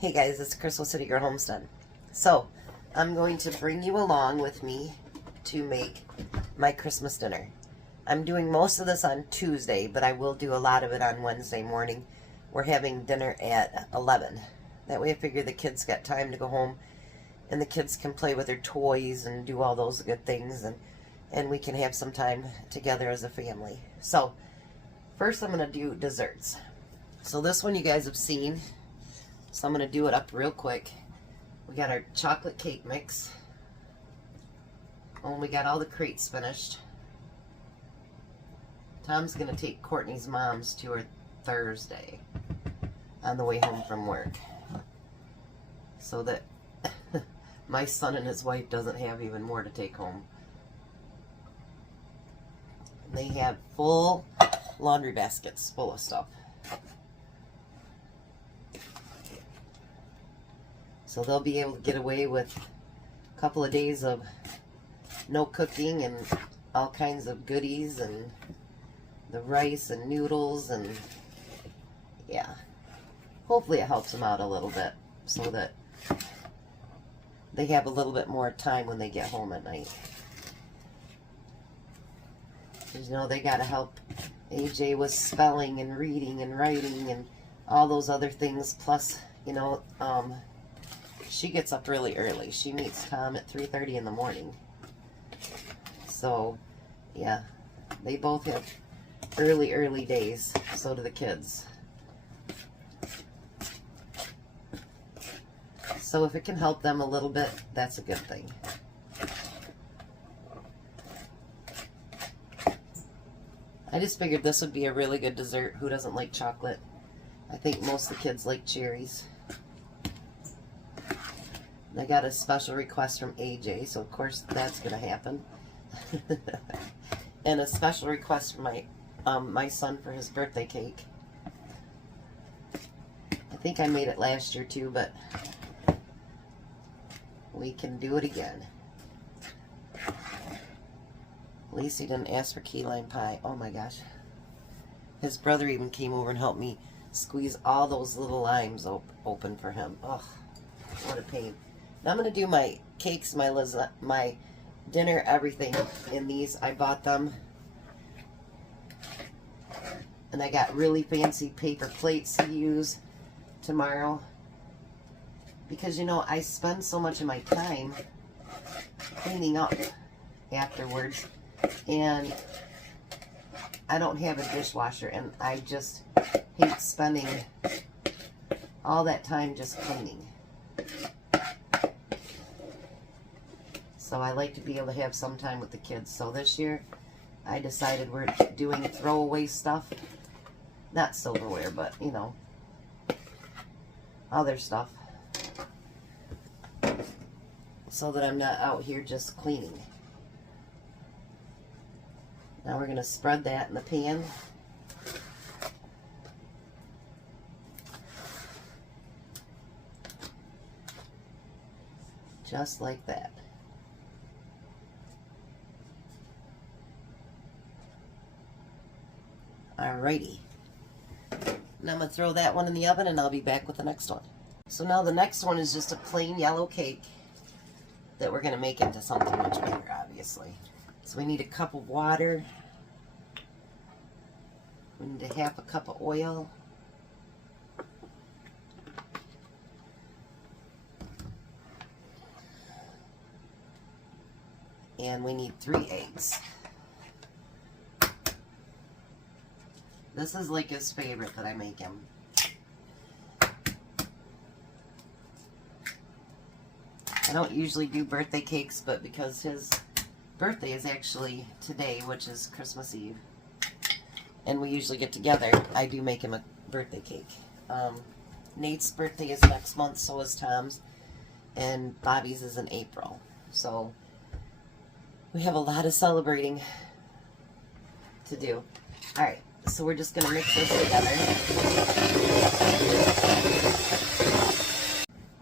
Hey guys, it's Crystal City Girl Homestead. So, I'm going to bring you along with me to make my Christmas dinner. I'm doing most of this on Tuesday, but I will do a lot of it on Wednesday morning. We're having dinner at 11. That way I figure the kids got time to go home and the kids can play with their toys and do all those good things, and we can have some time together as a family. So, first I'm going to do desserts. So this one you guys have seen. So I'm going to do it up real quick. We got our chocolate cake mix. Oh, and we got all the crates finished. Tom's going to take Courtney's mom's to her Thursday on the way home from work, so that my son and his wife doesn't have even more to take home. They have full laundry baskets full of stuff. So they'll be able to get away with a couple of days of no cooking and all kinds of goodies and the rice and noodles, and yeah. Hopefully it helps them out a little bit so that they have a little bit more time when they get home at night. Because, you know, they got to help AJ with spelling and reading and writing and all those other things. Plus, you know, she gets up really early. She meets Tom at 3:30 in the morning. So, yeah, they both have early days. So do the kids. So if it can help them a little bit, that's a good thing. I just figured this would be a really good dessert. Who doesn't like chocolate? I think most of the kids like cherries. I got a special request from AJ, so of course that's going to happen. And a special request from my son for his birthday cake. I think I made it last year too, but we can do it again. At least he didn't ask for key lime pie. Oh my gosh. His brother even came over and helped me squeeze all those little limes open for him. Ugh, what a pain. Now I'm going to do my cakes, my dinner, everything in these. I bought them. And I got really fancy paper plates to use tomorrow. Because, you know, I spend so much of my time cleaning up afterwards. And I don't have a dishwasher. And I just hate spending all that time just cleaning. So I like to be able to have some time with the kids. So this year, I decided we're doing throwaway stuff. Not silverware, but, you know, other stuff. So that I'm not out here just cleaning. Now we're going to spread that in the pan. Just like that. Alrighty. Now I'm going to throw that one in the oven and I'll be back with the next one. So now the next one is just a plain yellow cake that we're going to make into something much bigger, obviously. So we need a cup of water. We need a half a cup of oil. And we need 3 eggs. This is like his favorite that I make him. I don't usually do birthday cakes, but because his birthday is actually today, which is Christmas Eve, and we usually get together, I do make him a birthday cake. Nate's birthday is next month, so is Tom's, and Bobby's is in April. So we have a lot of celebrating to do. Alright, so we're just going to mix this together.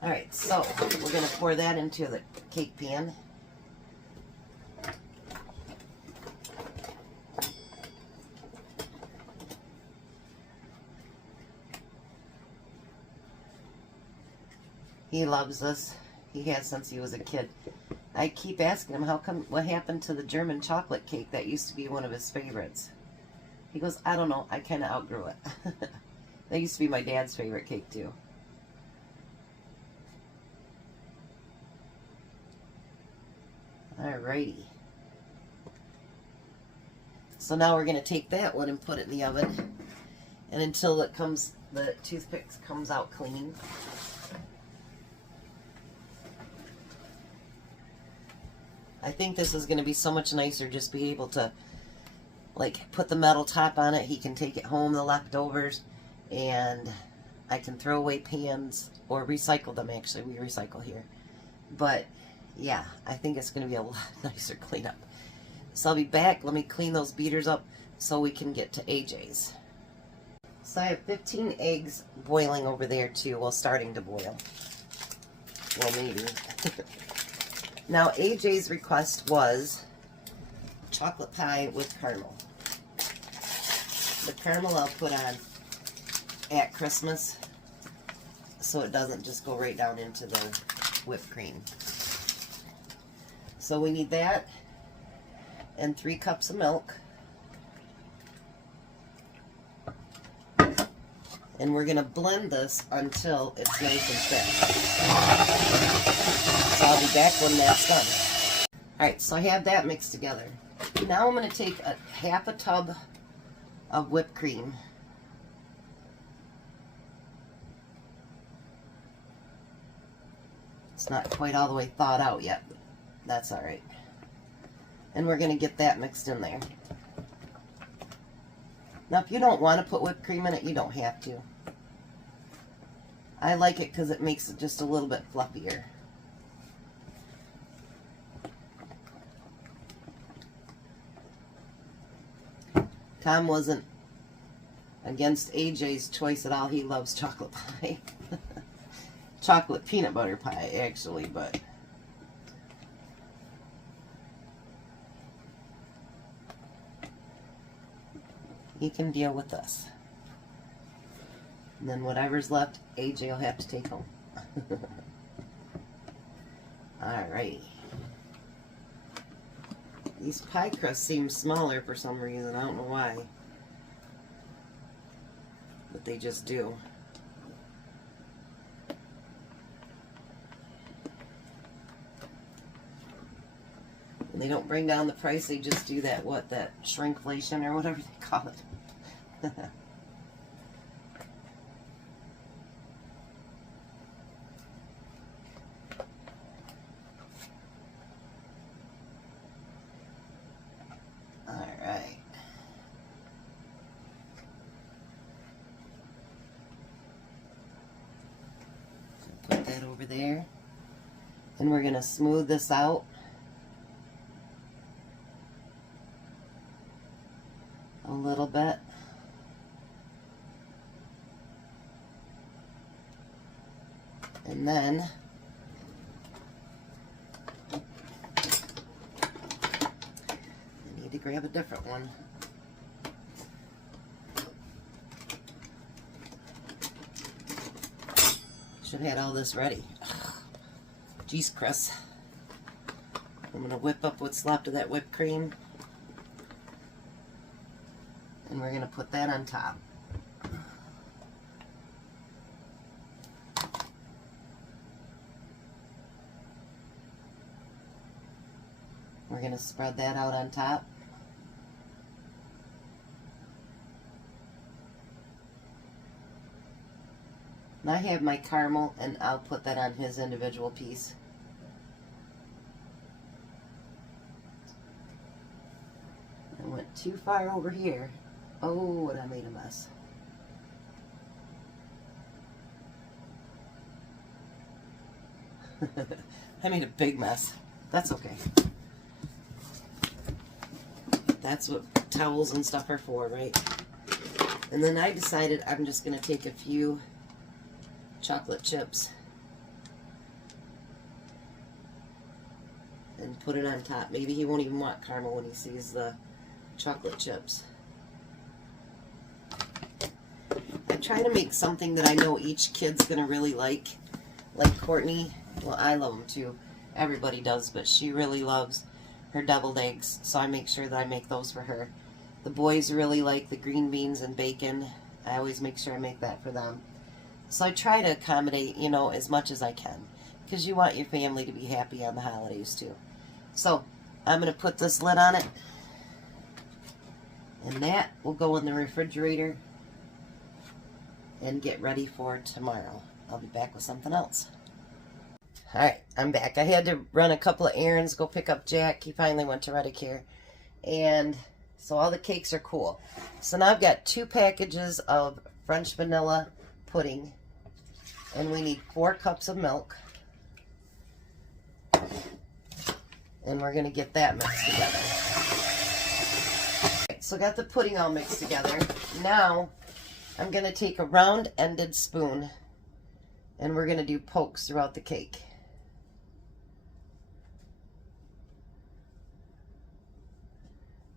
Alright, so we're going to pour that into the cake pan. He loves this. He has since he was a kid. I keep asking him, how come, what happened to the German chocolate cake? That used to be one of his favorites. He goes, I don't know, I kind of outgrew it. That used to be my dad's favorite cake too. Alrighty. So now we're going to take that one and put it in the oven. And until it comes, the toothpick comes out clean. I think this is going to be so much nicer, just be able to like put the metal top on it. He can take it home, the leftovers, and I can throw away pans or recycle them. Actually, we recycle here. But yeah, I think it's going to be a lot nicer cleanup. So I'll be back. Let me clean those beaters up so we can get to AJ's. So I have 15 eggs boiling over there too. Well, starting to boil. Well, maybe. Now, AJ's request was chocolate pie with caramel. The caramel I'll put on at Christmas so it doesn't just go right down into the whipped cream. So we need that and 3 cups of milk. And we're going to blend this until it's nice and thick. So I'll be back when that's done. Alright, so I have that mixed together. Now I'm going to take half a tub of whipped cream. It's not quite all the way thawed out yet, but that's alright. And we're going to get that mixed in there. Now, if you don't want to put whipped cream in it, you don't have to. I like it because it makes it just a little bit fluffier. Tom wasn't against AJ's choice at all. He loves chocolate pie. Chocolate peanut butter pie, actually, but... you can deal with this. And then whatever's left, AJ will have to take home. Alrighty. These pie crusts seem smaller for some reason. I don't know why. But they just do. And they don't bring down the price, they just do that, that shrinkflation or whatever they call it. Alright. Put that over there. And we're going to smooth this out. A little bit. And then I need to grab a different one. Should have had all this ready. Jeez, Chris. I'm going to whip up what's left of that whipped cream. And we're going to put that on top. We're going to spread that out on top. And I have my caramel, and I'll put that on his individual piece. I went too far over here. Oh, and I made a mess. I made a big mess. That's okay. That's what towels and stuff are for, right? And then I decided I'm just going to take a few chocolate chips and put it on top. Maybe he won't even want caramel when he sees the chocolate chips. I try to make something that I know each kid's going to really like. like Courtney, well, I love them too. Everybody does, but she really loves her deviled eggs, so I make sure that I make those for her. The boys really like the green beans and bacon. I always make sure I make that for them. So I try to accommodate, you know, as much as I can, because you want your family to be happy on the holidays too. So I'm going to put this lid on it, and that will go in the refrigerator and get ready for tomorrow. I'll be back with something else. Alright, I'm back. I had to run a couple of errands, go pick up Jack. He finally went to Redicare. And so all the cakes are cool. So now I've got 2 packages of French vanilla pudding. And we need 4 cups of milk. And we're going to get that mixed together. Right, so I got the pudding all mixed together. Now I'm going to take a round-ended spoon and we're going to do pokes throughout the cake.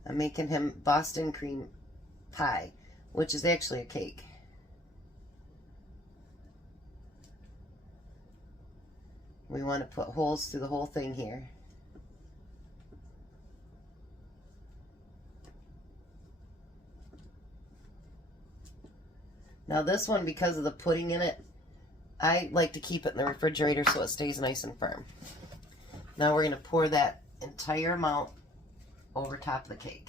I'm making him Boston cream pie, which is actually a cake. We want to put holes through the whole thing here. Now this one, because of the pudding in it, I like to keep it in the refrigerator so it stays nice and firm. Now we're going to pour that entire amount over top of the cake.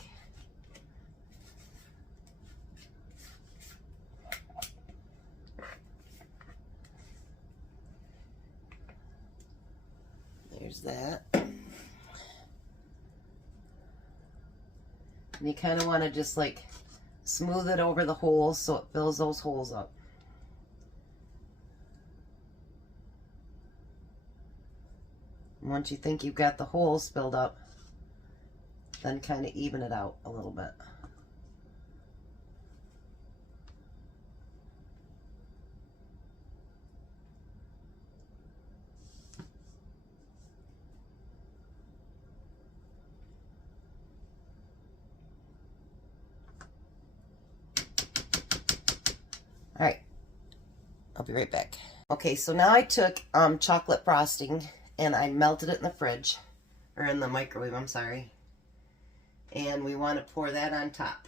There's that. And you kind of want to just like smooth it over the holes so it fills those holes up. And once you think you've got the holes filled up, then kind of even it out a little bit. All right, I'll be right back. Okay, so now I took chocolate frosting and I melted it in the fridge, or in the microwave, I'm sorry. And we want to pour that on top.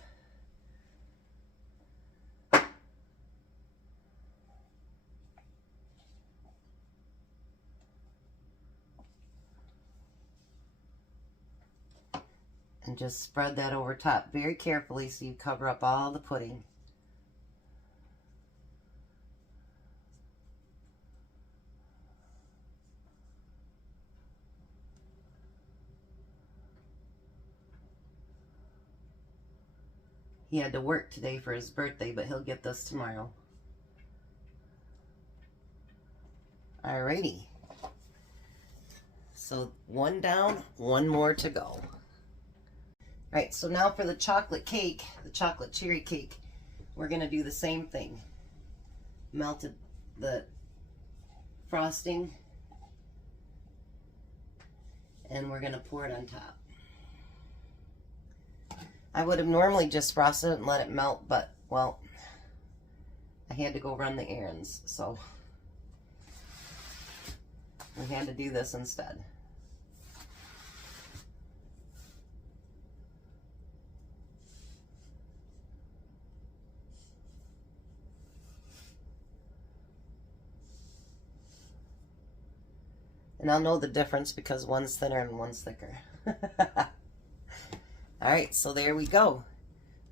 And just spread that over top very carefully so you cover up all the pudding. He had to work today for his birthday, but he'll get this tomorrow. Alrighty. So 1 down, 1 more to go. Alright, so now for the chocolate cake, the chocolate cherry cake, we're going to do the same thing. Melted the frosting, and we're going to pour it on top. I would have normally just frosted it and let it melt, but, well, I had to go run the errands, so we had to do this instead. And I'll know the difference because one's thinner and one's thicker. Alright, so there we go.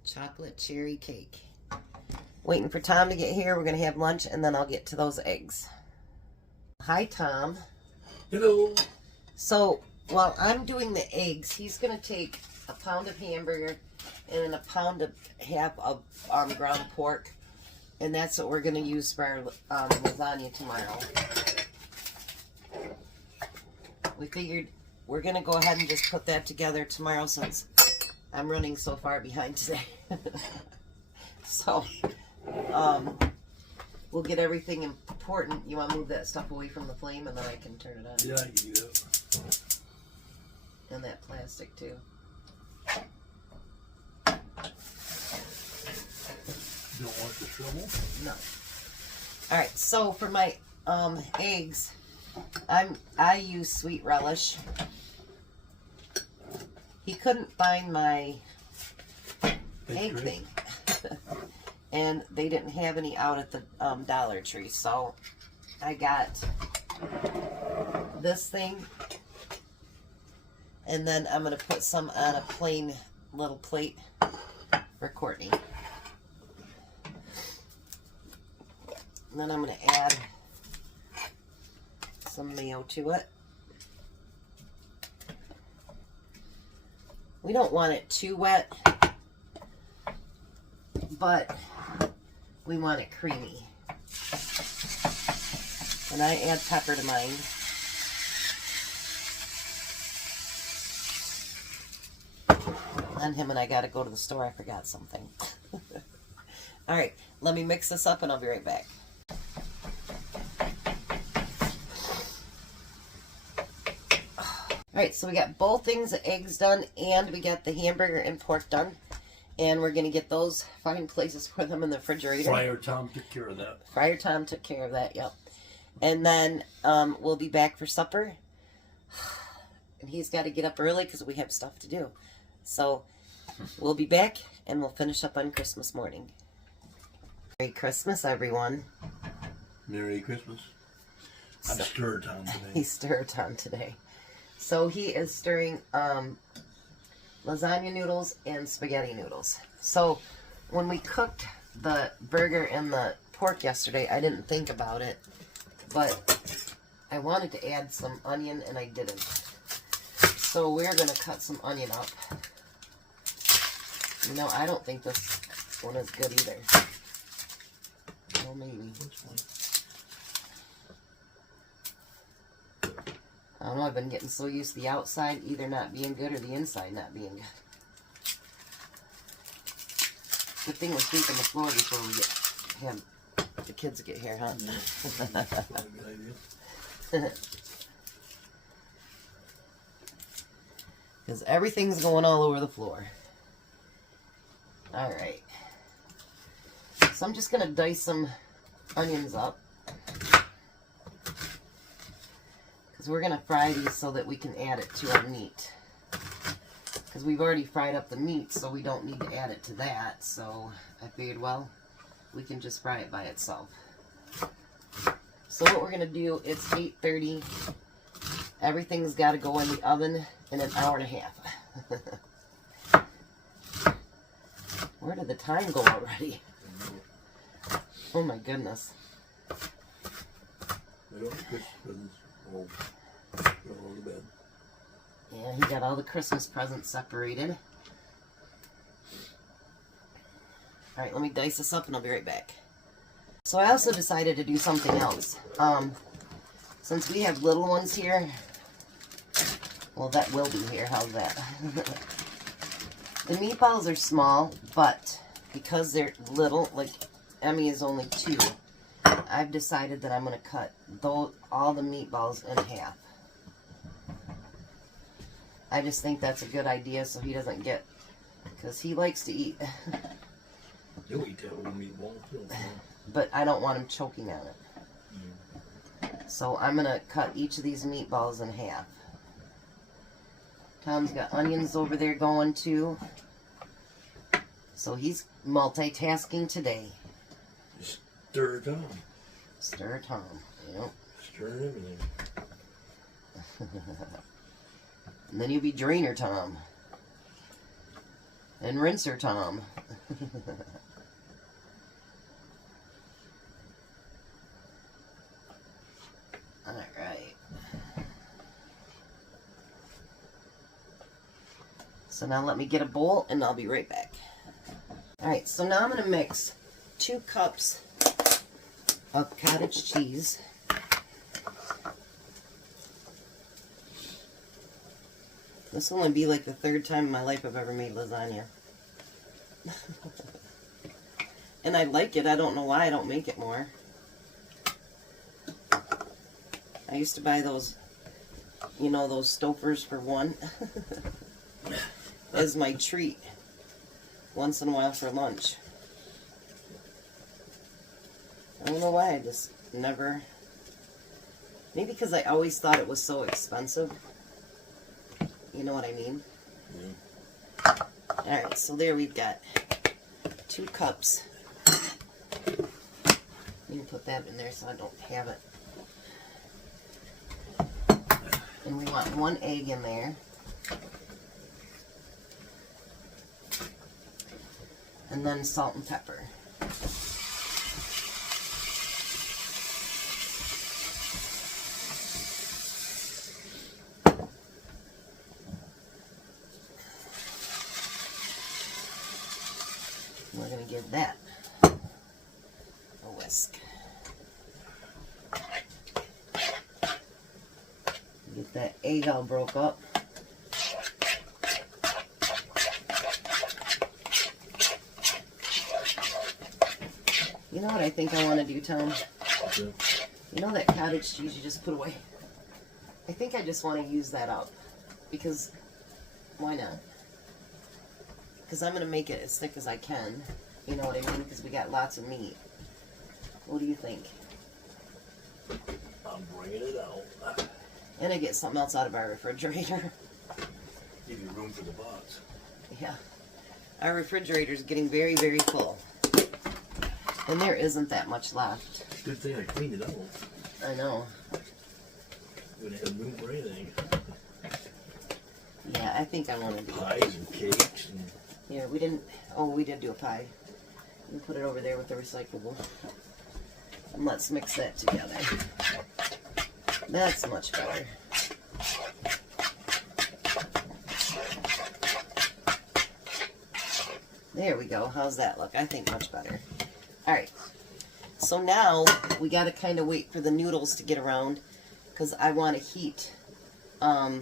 Chocolate cherry cake. Waiting for Tom to get here. We're going to have lunch and then I'll get to those eggs. Hi, Tom. Hello. So, while I'm doing the eggs, he's going to take a pound of hamburger and then a pound of half of ground pork. And that's what we're going to use for our lasagna tomorrow. We figured we're going to go ahead and just put that together tomorrow since I'm running so far behind today. So, we'll get everything important. You want to move that stuff away from the flame and then I can turn it on? Yeah, I can do that. And that plastic too. You don't want the shovel? No. Alright, so for my eggs, I use Sweet Relish. He couldn't find my egg thing. And they didn't have any out at the Dollar Tree, so I got this thing, and then I'm going to put some on a plain little plate for Courtney. And then I'm going to add some mayo to it. We don't want it too wet, but we want it creamy. And I add pepper to mine. And him and I gotta go to the store. I forgot something. Alright, let me mix this up and I'll be right back. Alright, so we got both things, the eggs done, and we got the hamburger and pork done. And we're going to get those, find places for them in the refrigerator. Fryer Tom took care of that. Fryer Tom took care of that, yep. And then we'll be back for supper. And he's got to get up early because we have stuff to do. So we'll be back and we'll finish up on Christmas morning. Merry Christmas, everyone. Merry Christmas. I'm stir Tom today. He's stir Tom today. So he is stirring lasagna noodles and spaghetti noodles. So when we cooked the burger and the pork yesterday, I didn't think about it, but I wanted to add some onion and I didn't. So we're going to cut some onion up. You know, I don't think this one is good either. Well, maybe. I don't know, I've been getting so used to the outside either not being good or the inside not being good. Good thing we're sweeping the floor before we have the kids get here, huh? Because everything's going all over the floor. Alright. So I'm just going to dice some onions up. Because we're going to fry these so that we can add it to our meat. Because we've already fried up the meat, so we don't need to add it to that. So I figured, well, we can just fry it by itself. So what we're going to do, it's 8:30. Everything's got to go in the oven in an hour and a half. Where did the time go already? Oh my goodness. Yeah, he got all the Christmas presents separated. Alright, let me dice this up and I'll be right back. So I also decided to do something else. Since we have little ones here, well, that will be here, how's that? The meatballs are small, but because they're little, like Emmy is only 2, I've decided that I'm going to cut all the meatballs in half. I just think that's a good idea so he doesn't get, because he likes to eat. He'll eat that little meatball too. But I don't want him choking on it. So I'm going to cut each of these meatballs in half. Tom's got onions over there going too. So he's multitasking today. Stir Tom. Stir Tom, yep. Stirring everything. And then you'll be Drainer Tom. And Rinser Tom. Alright. So now let me get a bowl and I'll be right back. Alright, so now I'm going to mix 2 cups of cottage cheese. This will only be like the 3rd time in my life I've ever made lasagna. And I like it. I don't know why I don't make it more. I used to buy those, you know, those Stouffer's for $1 as my treat once in a while for lunch. I don't know why, I just never Maybe because I always thought it was so expensive. You know what I mean? Yeah. Alright, so there we've got 2 cups. You can put that in there so I don't have it. And we want 1 egg in there. And then salt and pepper. We're going to give that a whisk. Get that egg all broke up. You know what I think I want to do, Tom? Okay. You know that cottage cheese you just put away? I think I just want to use that up. Because, why not? Because I'm going to make it as thick as I can. You know what I mean? Because we got lots of meat. What do you think? I'm bringing it out. And I get something else out of our refrigerator. Give you room for the box. Yeah. Our refrigerator's getting very, very full. And there isn't that much left. Good thing I cleaned it out. I know. We didn't have room for anything. Yeah, I think I want to do Pies and cakes and Yeah, we didn't. Oh, we did do a pie. We put it over there with the recyclable. And let's mix that together. That's much better. There we go. How's that look? I think much better. Alright. So now we got to kind of wait for the noodles to get around because I want to heat the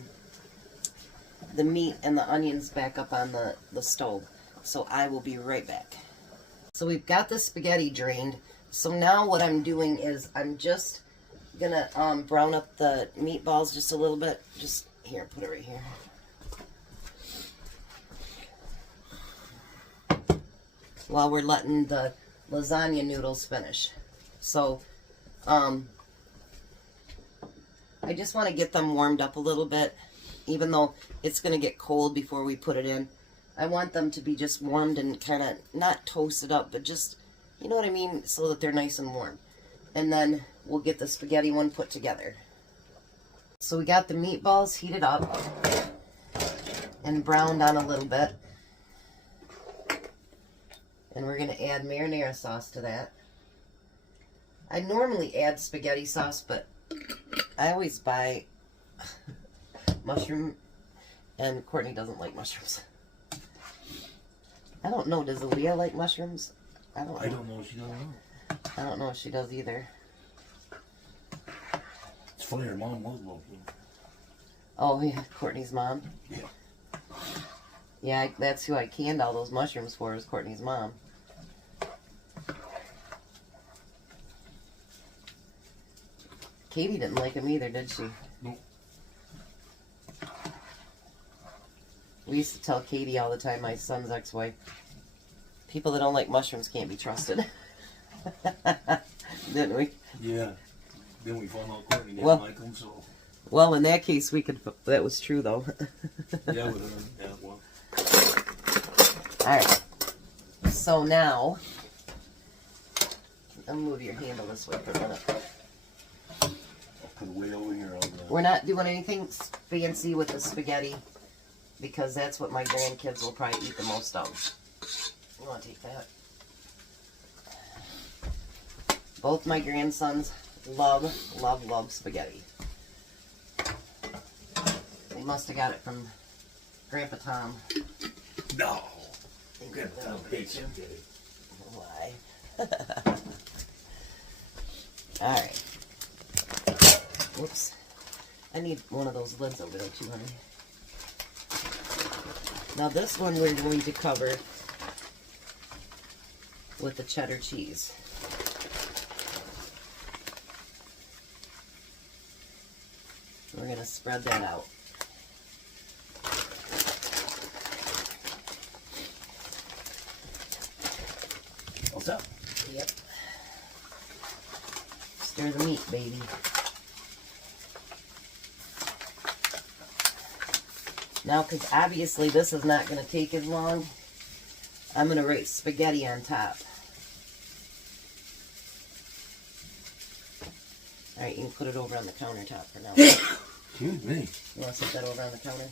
meat and the onions back up on the stove. So I will be right back. So we've got the spaghetti drained. So now what I'm doing is I'm just gonna brown up the meatballs just a little bit. Just here, put it right here. While we're letting the lasagna noodles finish. So I just want to get them warmed up a little bit, even though it's going to get cold before we put it in. I want them to be just warmed and kind of not toasted up, but just, you know what I mean, so that they're nice and warm. And then we'll get the spaghetti one put together. So we got the meatballs heated up and browned on a little bit. And we're going to add marinara sauce to that. I normally add spaghetti sauce, but I always buy mushroom, and Courtney doesn't like mushrooms. I don't know, does Aaliyah like mushrooms? I don't know. I don't know if she doesn't know. I don't know if she does either. It's funny, her mom was local. Oh, yeah, Courtney's mom. Yeah. Yeah, that's who I canned all those mushrooms for, is Courtney's mom. Katie didn't like them either, did she? Nope. We used to tell Katie all the time, my son's ex-wife, people that don't like mushrooms can't be trusted. Didn't we? Yeah. Then we found out Courtney didn't Well- like them, so. Well, in that case, we could. That was true, though. Yeah, with her. Yeah, well. Alright. So now, I'll move your handle this way for a minute. I'll put it way over here on the. We're not doing anything fancy with the spaghetti because that's what my grandkids will probably eat the most of. You want to take that? Both my grandsons love, love, love spaghetti. They must have got it from Grandpa Tom. No! They Grandpa got that Tom over there, hates too. spaghetti. Why? Alright. Whoops. I need one of those lids over there too, honey. Now this one we're going to cover with the cheddar cheese. We're going to spread that out. What's up? Yep. Stir the meat, baby. Now, because obviously this is not going to take as long, I'm going to write spaghetti on top. Alright, you can put it over on the countertop for now. Excuse me. You want to set that over on the counter?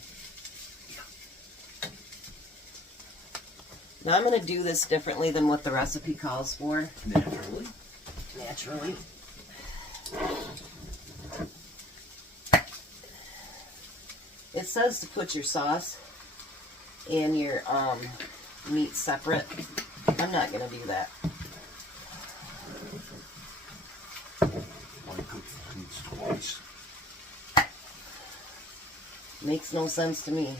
Now I'm going to do this differently than what the recipe calls for. Naturally. Naturally. It says to put your sauce and your meat separate. I'm not going to do that. Why cook meats twice? Makes no sense to me.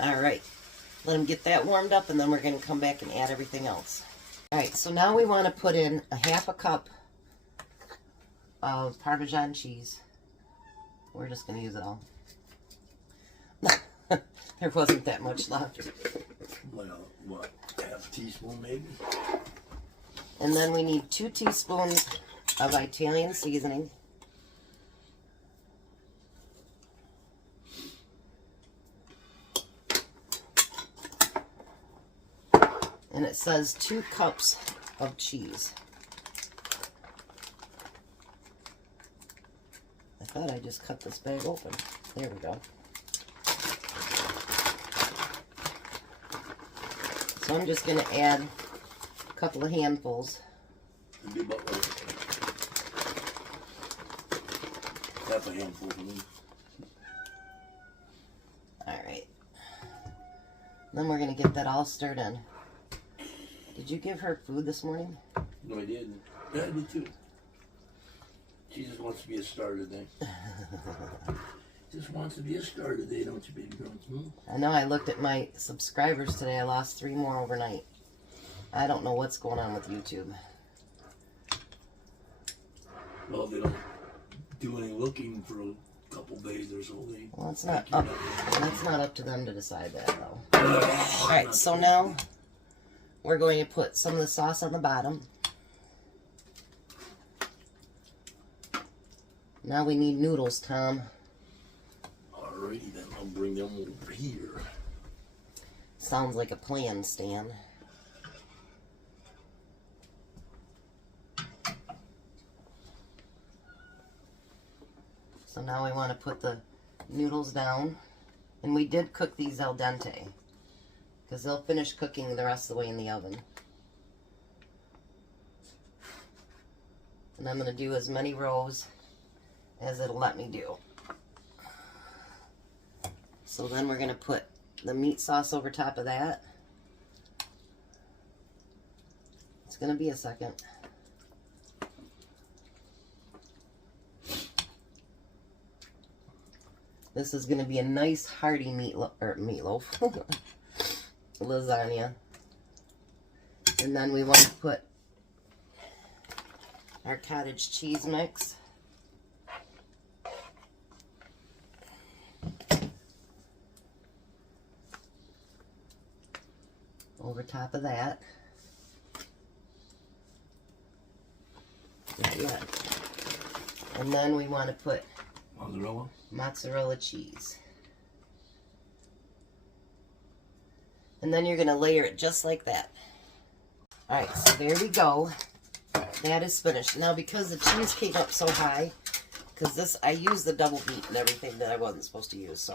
Alright, let them get that warmed up and then we're going to come back and add everything else. Alright, so now we want to put in a half a cup of Parmesan cheese. We're just going to use it all. There wasn't that much left. Well, what, half a teaspoon maybe? And then we need 2 teaspoons of Italian seasoning. And it says 2 cups of cheese. I thought I just cut this bag open. There we go. So I'm just going to add a couple of handfuls. It'd be about like half a handful for me. Alright. Then we're going to get that all stirred in. Did you give her food this morning? No, I didn't. Yeah, I did too. She just wants to be a star today. Just wants to be a star today, don't you, baby girl? I know I looked at my subscribers today. I lost 3 more overnight. I don't know what's going on with YouTube. Well, they don't do any looking for a couple days or so. Well, it's not up. That's not up to them to decide that, though. Alright, so now we're going to put some of the sauce on the bottom. Now we need noodles, Tom. Alrighty then, I'll bring them over here. Sounds like a plan, Stan. So now we want to put the noodles down. And we did cook these al dente, because they'll finish cooking the rest of the way in the oven. And I'm going to do as many rows as it'll let me do. So then we're going to put the meat sauce over top of that. It's going to be a second. This is going to be a nice hearty meatloaf. Lasagna. And then we want to put our cottage cheese mix. Over top of that. Not yet. And then we want to put mozzarella cheese. And then you're going to layer it just like that. Alright, so there we go. That is finished. Now, because the cheese came up so high, because this, I used the double beat and everything that I wasn't supposed to use, so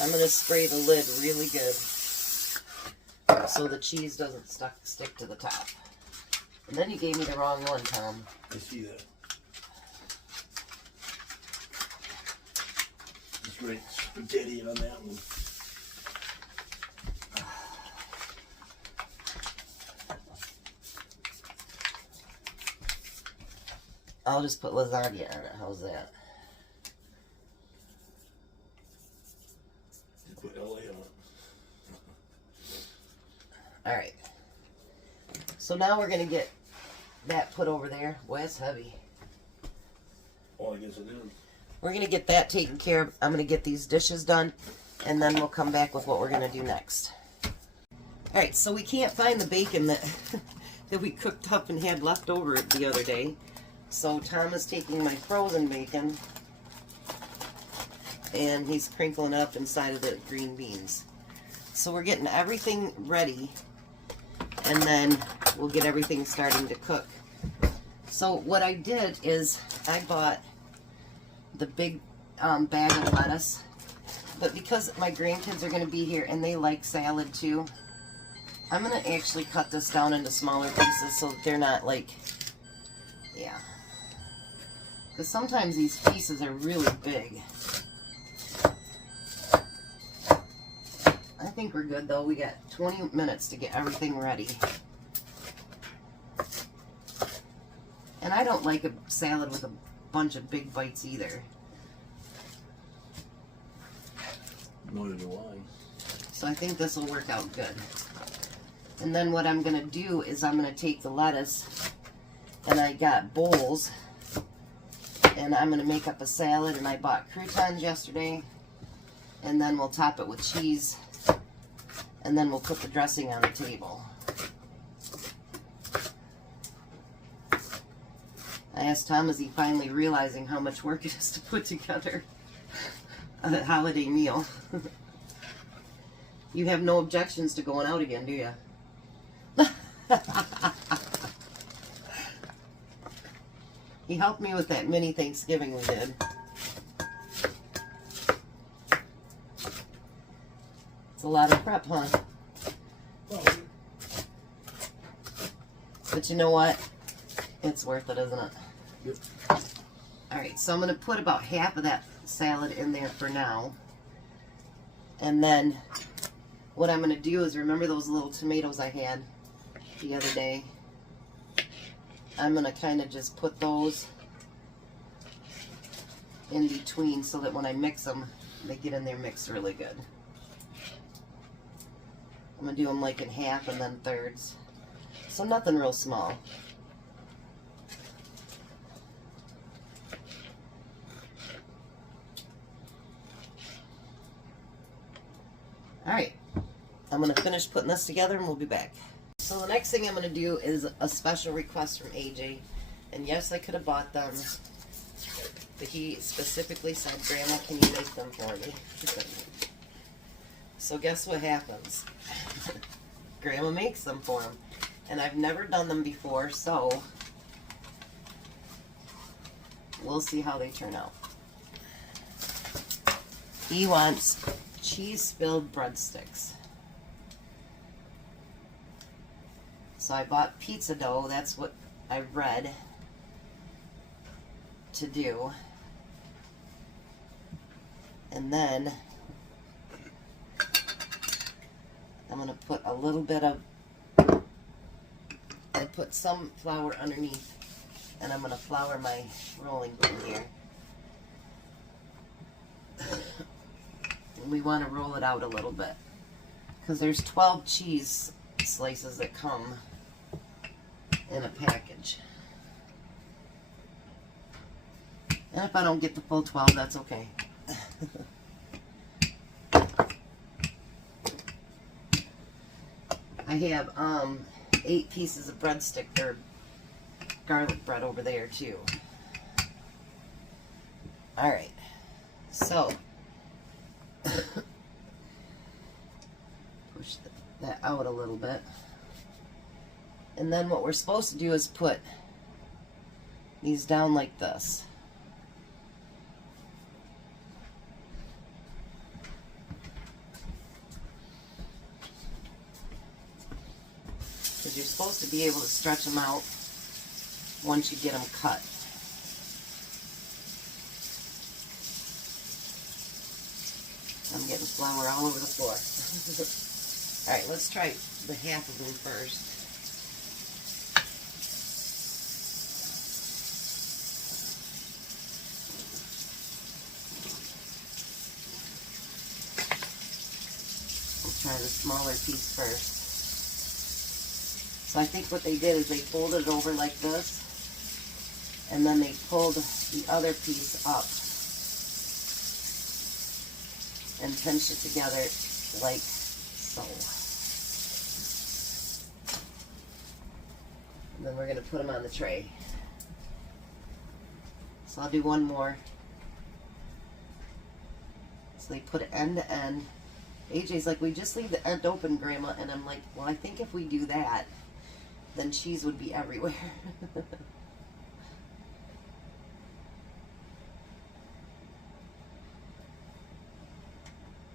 I'm going to spray the lid really good so the cheese doesn't stick to the top. And then you gave me the wrong one, Tom. I see that. Just great spaghetti on that one. I'll just put lasagna on it. How's that? Just put LA on it. Alright. So now we're going to get that put over there. Boy, it's heavy. Oh, I guess it is. We're going to get that taken care of. I'm going to get these dishes done, and then we'll come back with what we're going to do next. Alright, so we can't find the bacon that, that we cooked up and had left over the other day. So Tom is taking my frozen bacon and he's crinkling it up inside of the green beans. So we're getting everything ready and then we'll get everything starting to cook. So what I did is I bought the big bag of lettuce, but because my grandkids are going to be here and they like salad too, I'm going to actually cut this down into smaller pieces so that they're not like, yeah. Because sometimes these pieces are really big. I think we're good though. We got 20 minutes to get everything ready. And I don't like a salad with a bunch of big bites either. Nor do I. So I think this will work out good. And then what I'm going to do is I'm going to take the lettuce, and I got bowls, and I'm going to make up a salad, and I bought croutons yesterday, and then we'll top it with cheese, and then we'll put the dressing on the table. I asked Tom, is he finally realizing how much work it is to put together a holiday meal? You have no objections to going out again, do you? He helped me with that mini Thanksgiving we did. It's a lot of prep, huh? But you know what? It's worth it, isn't it? Yep. Alright, so I'm going to put about half of that salad in there for now. And then what I'm going to do is, remember those little tomatoes I had the other day? I'm going to kind of just put those in between so that when I mix them, they get in there mixed really good. I'm going to do them like in half and then thirds. So nothing real small. Alright, I'm going to finish putting this together and we'll be back. So the next thing I'm going to do is a special request from AJ. And yes, I could have bought them, but he specifically said, Grandma, can you make them for me? So guess what happens? Grandma makes them for him. And I've never done them before, so we'll see how they turn out. He wants cheese-filled breadsticks. So I bought pizza dough. That's what I read to do. And then I'm going to put a little bit of, I put some flour underneath, and I'm going to flour my rolling pin here. And we want to roll it out a little bit, because there's 12 cheese slices that come in a package. And if I don't get the full 12, that's okay. I have 8 pieces of breadstick or garlic bread over there too. Alright, so push that out a little bit. And then what we're supposed to do is put these down like this. Because you're supposed to be able to stretch them out once you get them cut. I'm getting flour all over the floor. Alright, let's try the half of them first. Try the smaller piece first. So I think what they did is they folded it over like this, and then they pulled the other piece up and pinched it together like so. And then we're going to put them on the tray. So I'll do one more. So they put it end to end. AJ's like, we just leave the end open, Grandma. And I'm like, well, I think if we do that, then cheese would be everywhere.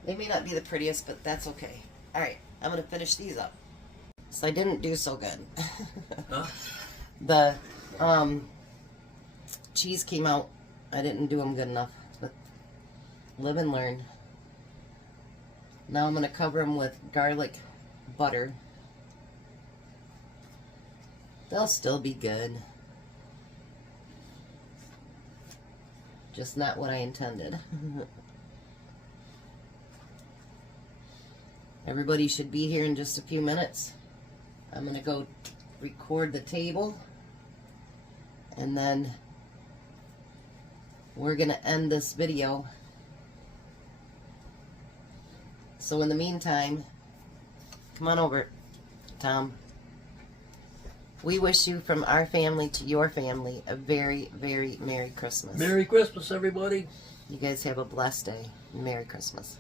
They may not be the prettiest, but that's okay. Alright, I'm going to finish these up. So I didn't do so good. Huh? The cheese came out. I didn't do them good enough. But live and learn. Now I'm going to cover them with garlic butter. They'll still be good. Just not what I intended. Everybody should be here in just a few minutes. I'm going to go record the table. And then we're going to end this video. So in the meantime, come on over, Tom. We wish you, from our family to your family, a very, very Merry Christmas. Merry Christmas, everybody. You guys have a blessed day. Merry Christmas.